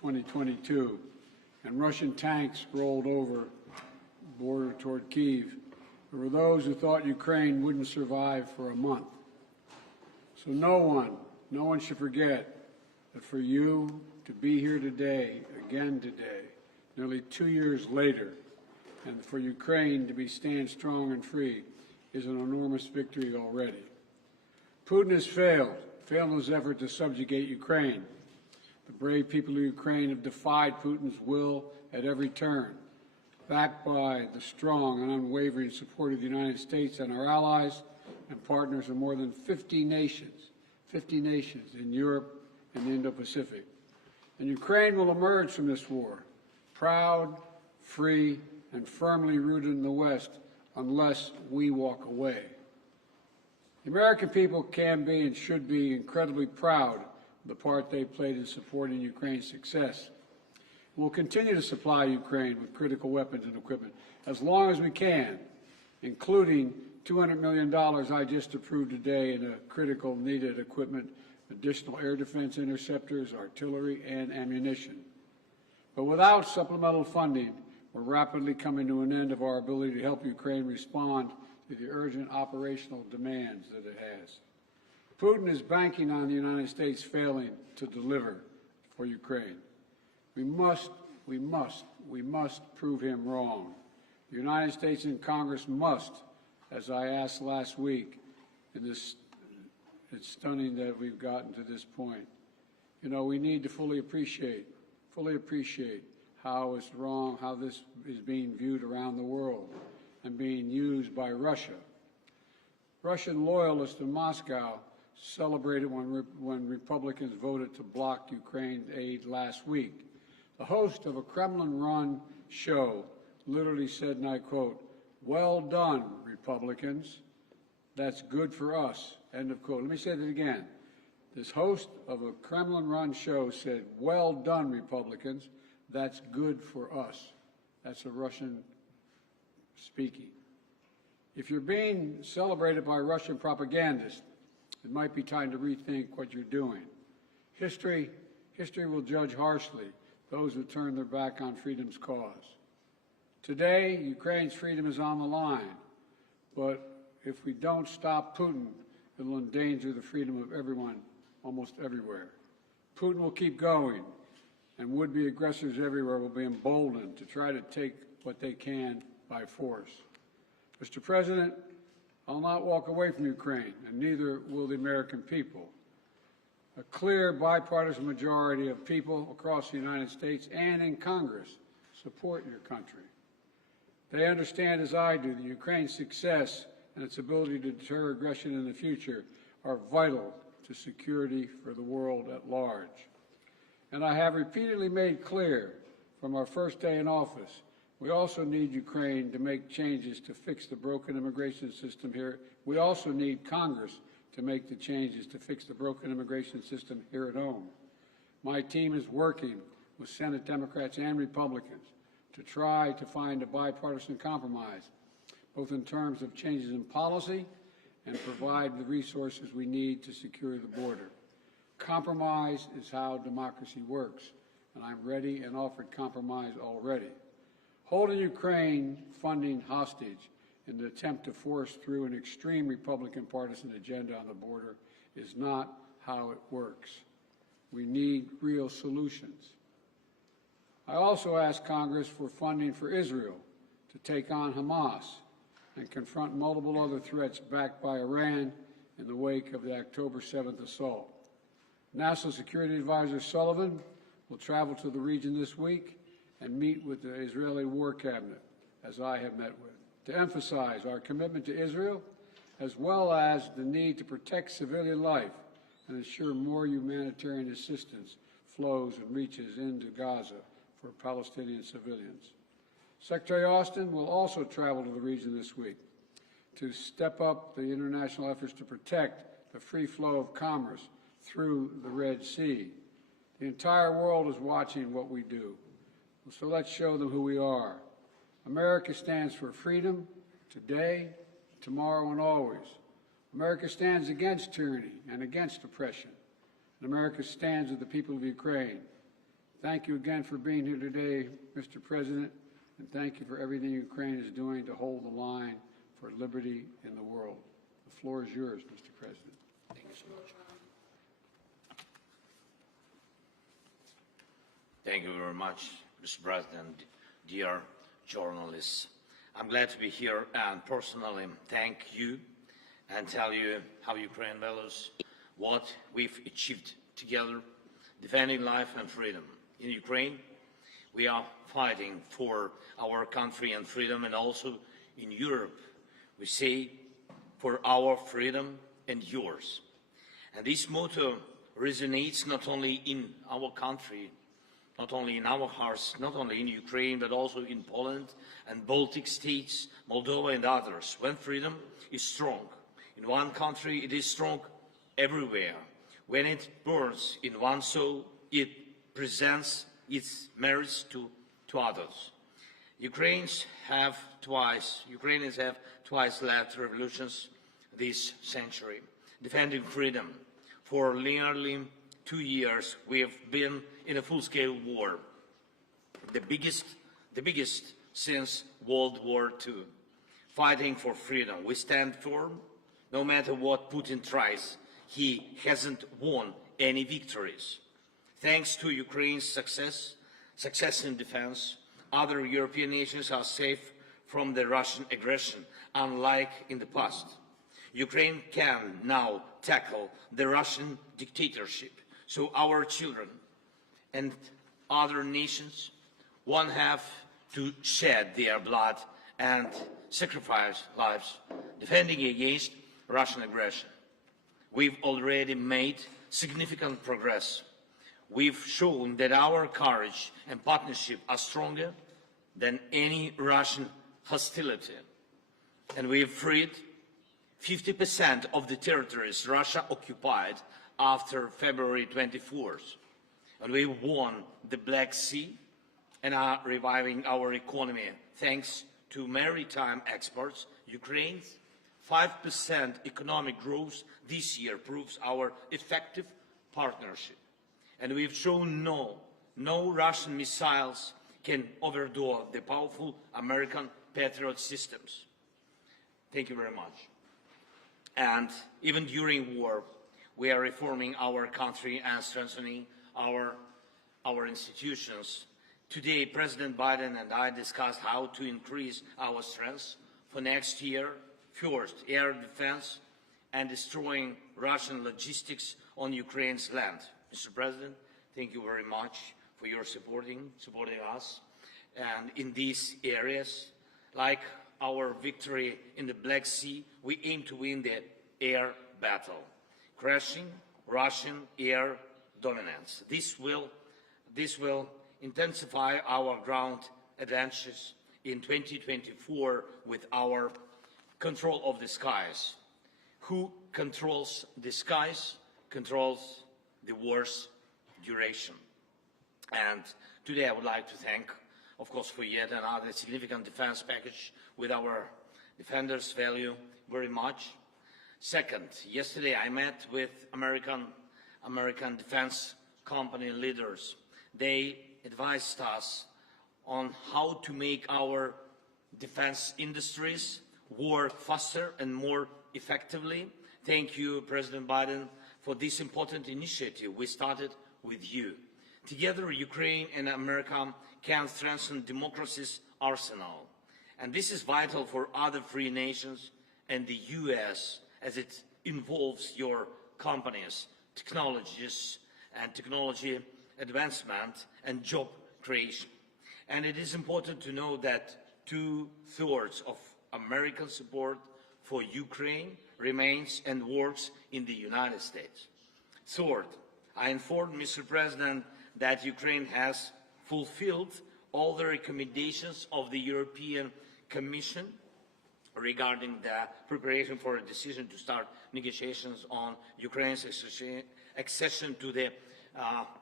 2022, and Russian tanks rolled over the border toward Kyiv. There were those who thought Ukraine wouldn't survive for a month. So no one should forget that for you to be here today, again today, nearly 2 years later, and for Ukraine to stand strong and free is an enormous victory already. Putin has failed in his effort to subjugate Ukraine. The brave people of Ukraine have defied Putin's will at every turn, backed by the strong and unwavering support of the United States and our allies and partners of more than 50 nations in Europe and the Indo-Pacific. And Ukraine will emerge from this war proud, free, and firmly rooted in the West unless we walk away. The American people can be and should be incredibly proud of the part they played in supporting Ukraine's success. We'll continue to supply Ukraine with critical weapons and equipment as long as we can, including $200 million I just approved today in a critical needed equipment, additional air defense interceptors, artillery, and ammunition. But without supplemental funding, we're rapidly coming to an end of our ability to help Ukraine respond to the urgent operational demands that it has. Putin is banking on the United States failing to deliver for Ukraine. We must prove him wrong. The United States and Congress must, as I asked last week, and it's stunning that we've gotten to this point. You know, we need to fully appreciate how it's wrong, how this is being viewed around the world and being used by Russia. Russian loyalists in Moscow celebrated when Republicans voted to block Ukraine aid last week. The host of a Kremlin-run show literally said, and I quote, "Well done, Republicans. That's good for us," end of quote. Let me say that again. This host of a Kremlin-run show said, "Well done, Republicans. That's good for us." That's a Russian speaking. If you're being celebrated by Russian propagandists, it might be time to rethink what you're doing. History will judge harshly those who turn their back on freedom's cause. Today, Ukraine's freedom is on the line, but if we don't stop Putin, it will endanger the freedom of everyone, almost everywhere. Putin will keep going, and would-be aggressors everywhere will be emboldened to try to take what they can by force. Mr. President, I'll not walk away from Ukraine, and neither will the American people. A clear bipartisan majority of people across the United States and in Congress support your country. They understand, as I do, that Ukraine's success and its ability to deter aggression in the future are vital to security for the world at large. And I have repeatedly made clear from our first day in office, we also need Ukraine to make changes to fix the broken immigration system here. We also need Congress to make the changes to fix the broken immigration system here at home. My team is working with Senate Democrats and Republicans to try to find a bipartisan compromise, both in terms of changes in policy and provide the resources we need to secure the border. Compromise is how democracy works, and I'm ready and offered compromise already. Holding Ukraine funding hostage in the attempt to force through an extreme Republican partisan agenda on the border is not how it works. We need real solutions. I also asked Congress for funding for Israel to take on Hamas and confront multiple other threats backed by Iran in the wake of the October 7th assault. National Security Advisor Sullivan will travel to the region this week and meet with the Israeli War Cabinet, as I have met with, to emphasize our commitment to Israel, as well as the need to protect civilian life and ensure more humanitarian assistance flows and reaches into Gaza for Palestinian civilians. Secretary Austin will also travel to the region this week to step up the international efforts to protect the free flow of commerce through the Red Sea. The entire world is watching what we do, so let's show them who we are. America stands for freedom today, tomorrow, and always. America stands against tyranny and against oppression. And America stands with the people of Ukraine. Thank you again for being here today, Mr. President, and thank you for everything Ukraine is doing to hold the line for liberty in the world. The floor is yours, Mr. President. Thank you so much. Thank you very much, Mr. President, dear journalists. I'm glad to be here and personally thank you and tell you how Ukraine values what we've achieved together, defending life and freedom. In Ukraine, we are fighting for our country and freedom, and also in Europe, we say for our freedom and yours. And this motto resonates not only in our country, not only in our hearts, not only in Ukraine, but also in Poland and Baltic states, Moldova and others. When freedom is strong in one country, it is strong everywhere. When it burns in one soul, it presents its merits to others. Ukrainians have twice led revolutions this century, defending freedom. For nearly 2 years, we have been in a full-scale war, the biggest since World War II, fighting for freedom. We stand firm, no matter what Putin tries. He hasn't won any victories. Thanks to Ukraine's success in defense, other European nations are safe from the Russian aggression, unlike in the past. Ukraine can now tackle the Russian dictatorship, so our children and other nations won't have to shed their blood and sacrifice lives defending against Russian aggression. We've already made significant progress. We've shown that our courage and partnership are stronger than any Russian hostility. And we've freed 50% of the territories Russia occupied after February 24th. And we won the Black Sea and are reviving our economy. Thanks to maritime exports, Ukraine's 5% economic growth this year proves our effective partnership. And we've shown no Russian missiles can overthrow the powerful American Patriot systems. Thank you very much. And even during war, we are reforming our country and strengthening our institutions. Today, President Biden and I discussed how to increase our strength for next year. First, air defense and destroying Russian logistics on Ukraine's land. Mr. President, thank you very much for your supporting us. And in these areas, like our victory in the Black Sea, we aim to win the air battle, crushing Russian air dominance. This will intensify our ground advantages in 2024 with our control of the skies. Who controls the skies controls the war's duration. And today I would like to thank, of course, for yet another significant defense package with our defenders value very much. Second, yesterday I met with American defense company leaders. They advised us on how to make our defense industries work faster and more effectively. Thank you, President Biden, for this important initiative we started with you. Together, Ukraine and America can strengthen democracy's arsenal. And this is vital for other free nations and the US, as it involves your companies, technologies, and technology advancement and job creation. And it is important to know that 2/3 of American support for Ukraine remains and works in the United States. Third, I informed Mr. President that Ukraine has fulfilled all the recommendations of the European Commission regarding the preparation for a decision to start negotiations on Ukraine's accession to the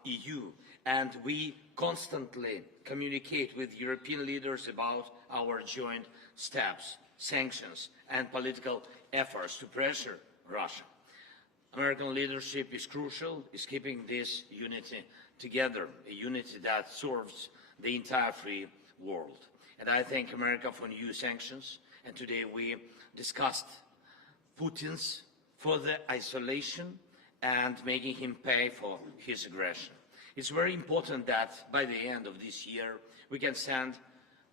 EU. And we constantly communicate with European leaders about our joint steps, sanctions, and political efforts to pressure Russia. American leadership is crucial, is keeping this unity together, a unity that serves the entire free world. And I thank America for new sanctions. And today we discussed Putin's further isolation and making him pay for his aggression. It's very important that by the end of this year we can send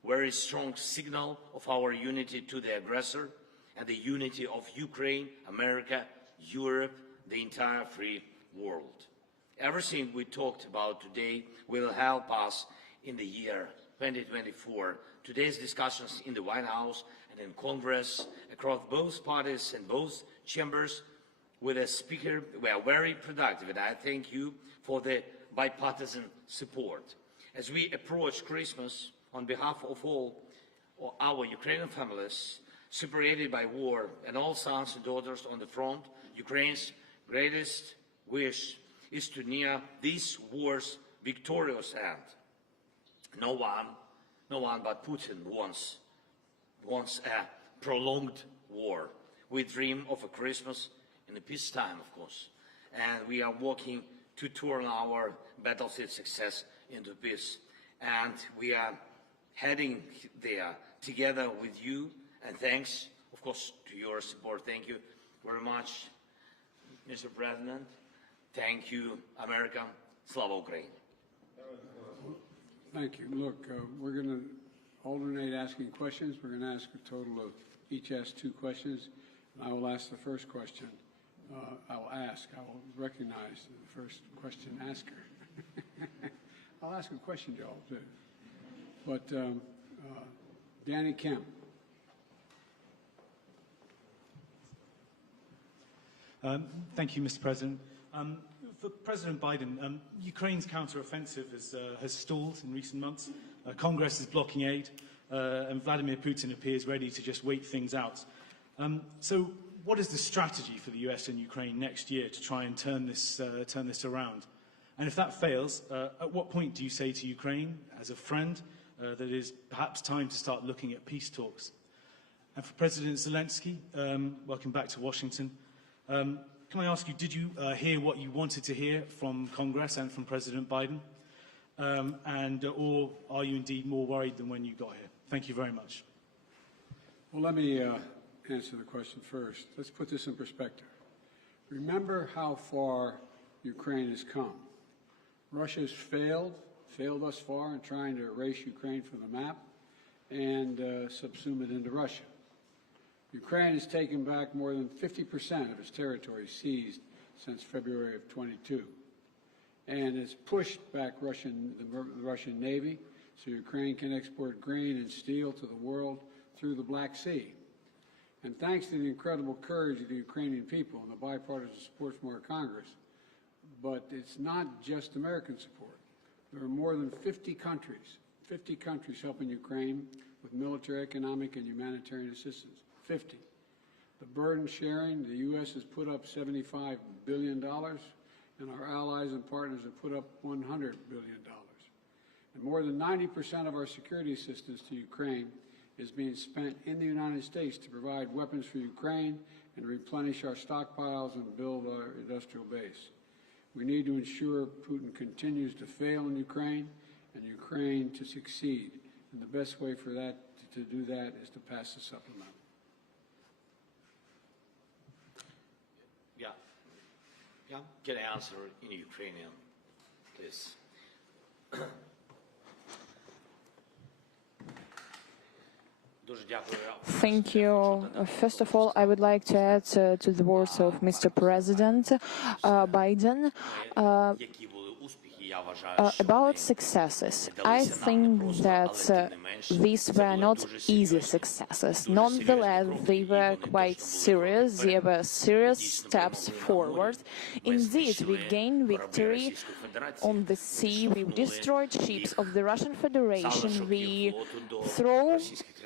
a very strong signal of our unity to the aggressor and the unity of Ukraine, America, Europe, the entire free world. Everything we talked about today will help us in the year 2024. Today's discussions in the White House and in Congress across both parties and both chambers with a speaker were very productive, and I thank you for the bipartisan support. As we approach Christmas, on behalf of all our Ukrainian families separated by war and all sons and daughters on the front, Ukraine's greatest wish is to near this war's victorious end. No one but Putin wants a prolonged war. We dream of a Christmas in a peacetime, of course, and we are working to turn our battlefield success into peace. And we are heading there together with you, and thanks, of course, to your support. Thank you very much, Mr. President. Thank you, America. Slava Ukraini. Thank you. Look, we're going to alternate asking questions. We're going to ask a total of, each ask 2 questions. I will ask the first question. I will recognize the first question asker. I'll ask a question, Joel, too. But Danny Kemp. Thank you, Mr. President. For President Biden, Ukraine's counter-offensive has stalled in recent months. Congress is blocking aid, and Vladimir Putin appears ready to just wait things out. So what is the strategy for the US and Ukraine next year to try and turn this around? And if that fails, at what point do you say to Ukraine, as a friend, that it is perhaps time to start looking at peace talks? And for President Zelenskyy, welcome back to Washington. Can I ask you, did you hear what you wanted to hear from Congress and from President Biden? Or are you indeed more worried than when you got here? Thank you very much. Well, let me answer the question first. Let's put this in perspective. Remember how far Ukraine has come. Russia's failed thus far in trying to erase Ukraine from the map and subsume it into Russia. Ukraine has taken back more than 50% of its territory seized since February of 22, and has pushed back the Russian Navy so Ukraine can export grain and steel to the world through the Black Sea. And thanks to the incredible courage of the Ukrainian people and the bipartisan support from our Congress, but it's not just American support. There are more than 50 countries helping Ukraine with military, economic, and humanitarian assistance. 50. The burden sharing, the U.S. has put up $75 billion, and our allies and partners have put up $100 billion. And more than 90% of our security assistance to Ukraine is being spent in the United States to provide weapons for Ukraine and replenish our stockpiles and build our industrial base. We need to ensure Putin continues to fail in Ukraine and Ukraine to succeed. And the best way for that to do that is to pass the supplemental. Yeah, can I answer in Ukrainian, please? Thank you. First of all, I would like to add to the words of Mr. President Biden about successes. I think that these were not easy successes. Nonetheless, they were quite serious. They were serious steps forward. Indeed, we gained victory on the sea. We destroyed ships of the Russian Federation. We threw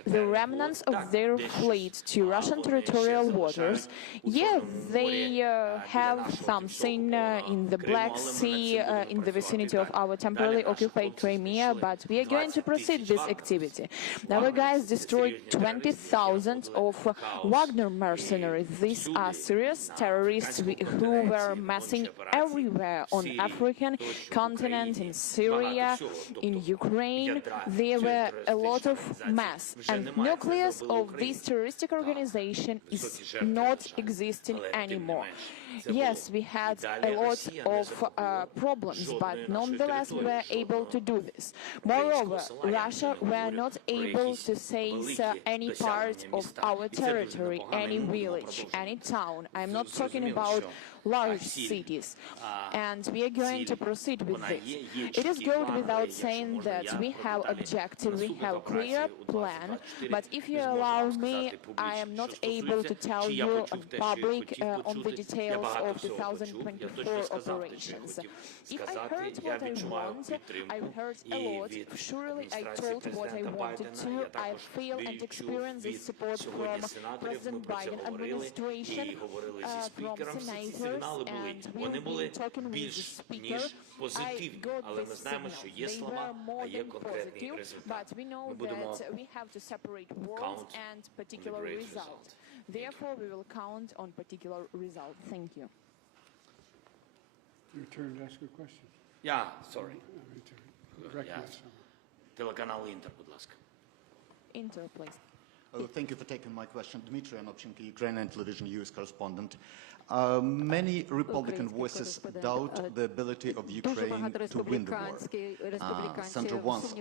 the remnants of their fleet to Russian territorial waters. They have something in the Black Sea, in the vicinity of our temporarily occupied Crimea, but we are going to proceed this activity. Our guys destroyed 20,000 of Wagner mercenaries. These are serious terrorists who were massing everywhere on African continent, in Syria, in Ukraine. There were a lot of mass, and nucleus of this terroristic organization is not existing anymore. Yes, we had a lot of problems, but nonetheless we were able to do this. Moreover, Russia were not able to seize any part of our territory, any village, any town. I'm not talking about large cities, and we are going to proceed with this. It is good without saying that we have objective, we have clear plan, but if you allow me, I am not able to tell you in public on the details of 2024 operations. If I heard what I want, I heard a lot. Surely I told what I wanted to. I feel and experience the support from President Biden administration, from senators, and we've been talking with the speaker. I got this signal. They were more than positive, but we know that we have to separate words and particular result. Therefore, we will count on particular result. Thank you. Your turn to ask a question. Sorry. Телеканал Інтер, будь ласка. Inter, please. Thank you for taking my question. Dmitry Anopchenko, Ukrainian television US correspondent. Many Republican voices doubt the ability of Ukraine to win the war. Senator once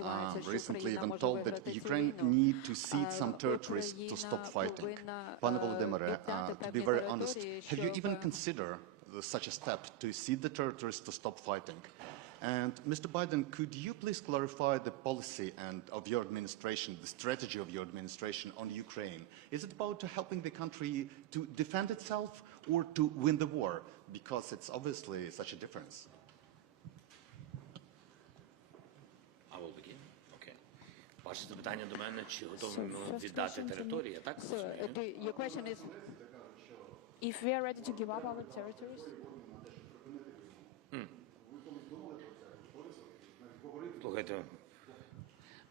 recently even told that Ukraine need to cede some territories to stop fighting. Pane Volodymyre, to be very honest, have you even considered such a step to cede the territories to stop fighting? And Mr. Biden, could you please clarify the policy of your administration, the strategy of your administration on Ukraine? Is it about helping the country to defend itself or to win the war? Because it's obviously such a difference. I will begin. Okay. Ваше запитання до мене, чи готові ми віддати території, я так розумію? Your question is, if we are ready to give up our territories? Слухайте,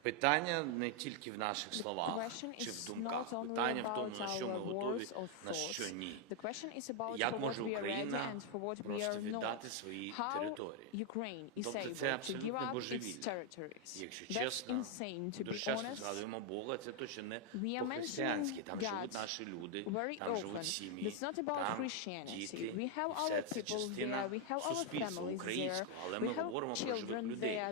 питання не тільки в наших словах чи в думках. Питання в тому, на що ми готові, на що ні. Як може Україна просто віддати свої території? Тобто це абсолютно божевілля. Якщо чесно, дуже часто згадуємо Бога, це точно не по-християнськи. Там живуть наші люди, там живуть сім'ї, там діти. І все це частина суспільства українського. Але ми говоримо про живих людей.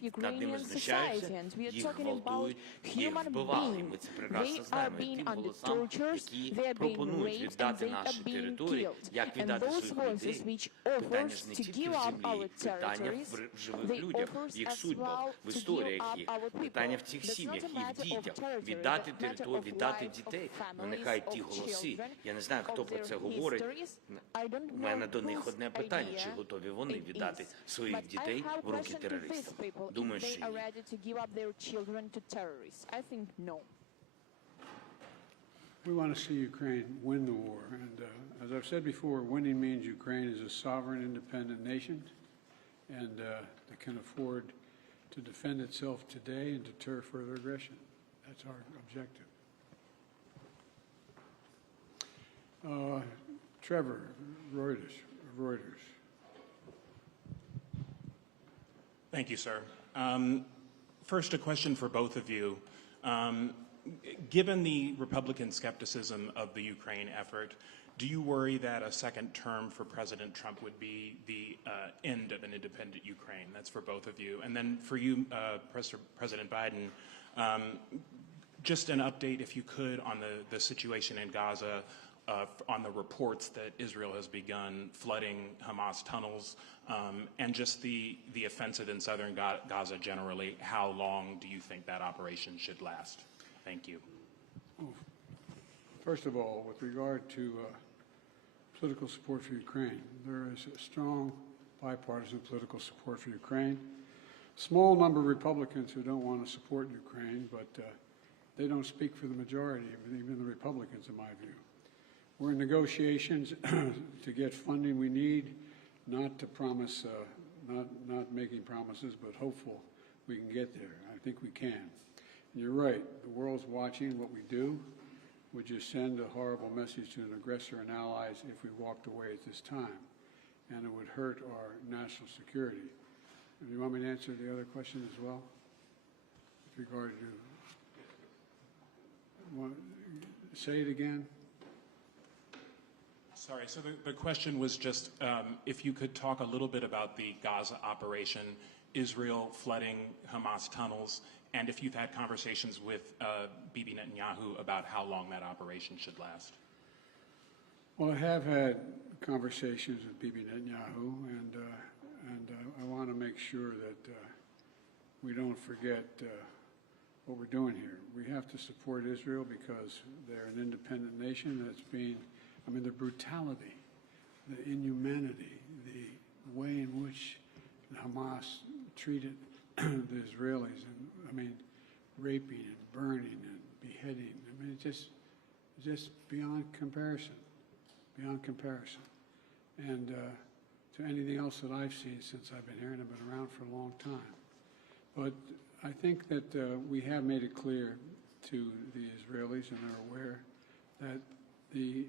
Їх над ними знущаються, їх гвалтують, їх вбивали. Ми це прекрасно знаємо. І тим голосам, які пропонують віддати наші території, як віддати своїх людей. Питання ж не тільки в землі, питання в живих людях, в їх судьбах, в історіях їх. Питання в цих сім'ях і в дітях. Віддати територію, віддати дітей. Ну нехай ті голоси. Я не знаю, хто про це говорить. У мене до них одне питання, чи готові вони віддати своїх дітей в руки терористам. Думаю, що ні. We want to see Ukraine win the war. And as I've said before, winning means Ukraine is a sovereign, independent nation and that can afford to defend itself today and deter further aggression. That's our objective. Trevor, Reuters. Thank you, sir. First, a question for both of you. Given the Republican skepticism of the Ukraine effort, do you worry that a second term for President Trump would be the end of an independent Ukraine? That's for both of you. And then for you, President Biden, just an update, if you could, on the situation in Gaza, on the reports that Israel has begun flooding Hamas tunnels, and just the offensive in southern Gaza generally. How long do you think that operation should last? Thank you. First of all, with regard to political support for Ukraine, there is a strong bipartisan political support for Ukraine. Small number of Republicans who don't want to support Ukraine, but they don't speak for the majority, even the Republicans, in my view. We're in negotiations to get funding we need, not to promise not making promises, but hopeful we can get there. I think we can. And you're right, the world's watching what we do. Would just send a horrible message to an aggressor and allies if we walked away at this time, and it would hurt our national security. Do you want me to answer the other question as well? With regard to, say it again? Sorry, so the question was just if you could talk a little bit about the Gaza operation, Israel flooding Hamas tunnels, and if you've had conversations with Bibi Netanyahu about how long that operation should last. Well, I have had conversations with Bibi Netanyahu, and I want to make sure that we don't forget what we're doing here. We have to support Israel because they're an independent nation that's being, I mean, the brutality, the inhumanity, the way in which Hamas treated the Israelis, and I mean, raping and burning and beheading. I mean, it's just beyond comparison, beyond comparison. And to anything else that I've seen since I've been here, and I've been around for a long time. But I think that we have made it clear to the Israelis, and they're aware, that the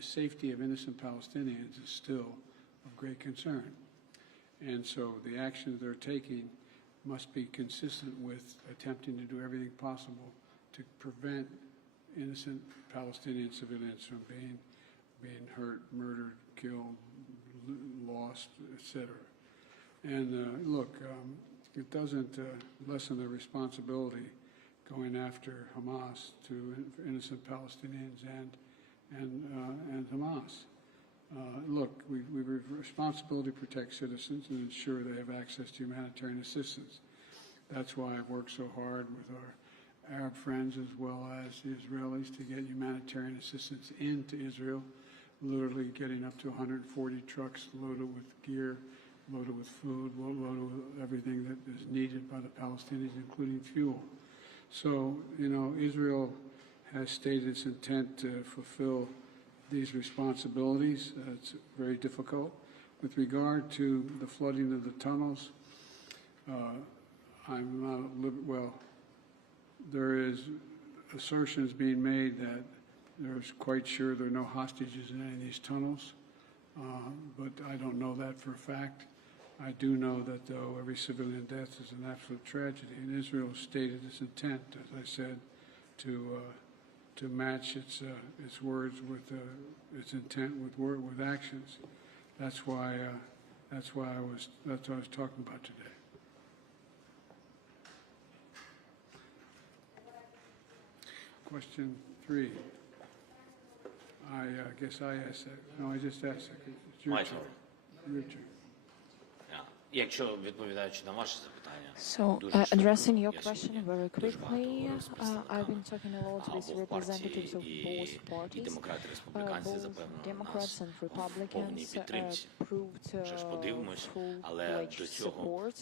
safety of innocent Palestinians is still of great concern. And so the actions they're taking must be consistent with attempting to do everything possible to prevent innocent Palestinian civilians from being hurt, murdered, killed, lost, etc. And look, it doesn't lessen the responsibility going after Hamas to innocent Palestinians and Hamas. Look, we have a responsibility to protect citizens and ensure they have access to humanitarian assistance. That's why I've worked so hard with our Arab friends as well as the Israelis to get humanitarian assistance into Israel, literally getting up to 140 trucks loaded with gear, loaded with food, loaded with everything that is needed by the Palestinians, including fuel. So, you know, Israel has stated its intent to fulfill these responsibilities. It's very difficult. With regard to the flooding of the tunnels, there is assertions being made that there's quite sure there are no hostages in any of these tunnels, but I don't know that for a fact. I do know that, though, every civilian death is an absolute tragedy, and Israel stated its intent, as I said, to match its words with its intent with actions. That's why I was talking about today. Question 3. I guess I asked that. No, I just asked that. It's your turn. Your turn. Якщо відповідаючи на ваше запитання, So, addressing your question very quickly, I've been talking a lot with representatives of both parties. Both Democrats and Republicans proved full pledge support,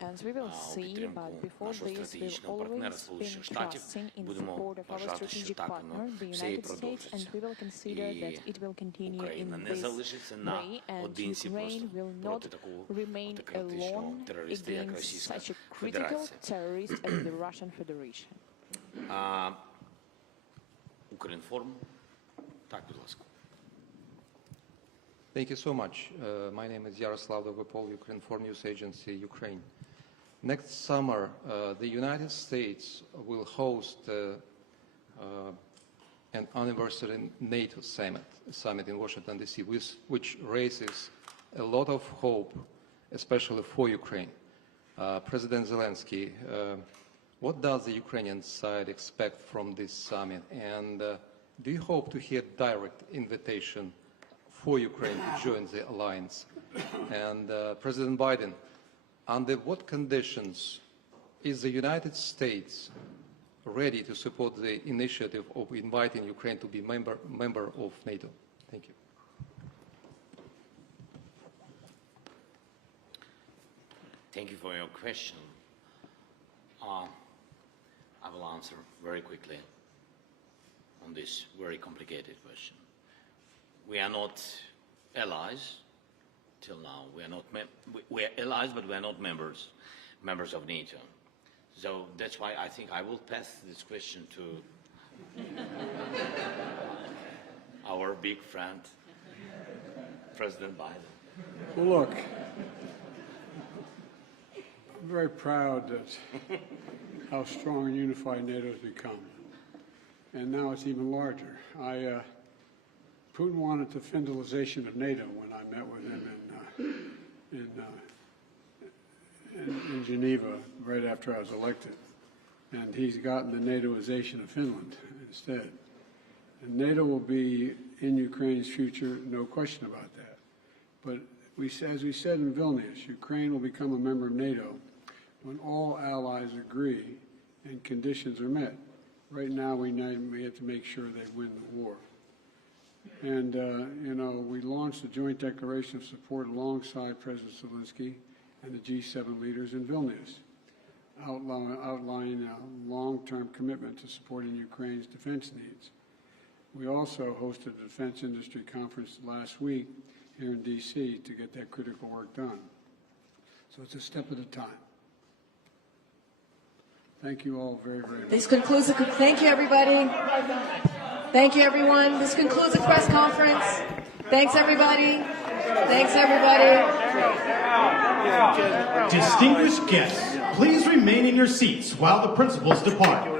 and we will see, but before this, we've always been trusting in support of our strategic partner, the United States, and we will consider that it will continue in this way, and Ukraine will not remain alone against such a critical terrorist as the Russian Federation. Укрінформ. Так, будь ласка. Thank you so much. My name is Yaroslav Dovopol, Ukrinform News Agency, Ukraine. Next summer, the United States will host an anniversary NATO summit in Washington, D.C., which raises a lot of hope, especially for Ukraine. President Zelenskyy, what does the Ukrainian side expect from this summit? And do you hope to hear direct invitation for Ukraine to join the alliance? And President Biden, under what conditions is the United States ready to support the initiative of inviting Ukraine to be member of NATO? Thank you. Thank you for your question. I will answer very quickly on this very complicated question. We are not allies till now. We are not we are allies, but we are not members of NATO. So that's why I think I will pass this question to our big friend, President Biden. Well, look, I'm very proud that how strong and unified NATO has become. And now it's even larger. Putin wanted the federalization of NATO when I met with him in Geneva right after I was elected. And he's gotten the NATOization of Finland instead. And NATO will be in Ukraine's future, no question about that. But as we said in Vilnius, Ukraine will become a member of NATO when all allies agree and conditions are met. Right now, we have to make sure they win the war. And, you know, we launched a joint declaration of support alongside President Zelenskyy and the G7 leaders in Vilnius, outlining a long-term commitment to supporting Ukraine's defense needs. We also hosted a defense industry conference last week here in D.C. to get that critical work done. So it's a step at a time. Thank you all very, very much. This concludes the, thank you everybody. Thank you everyone. This concludes the press conference. Thanks everybody. Thanks everybody. Distinguished guests, please remain in your seats while the principals depart.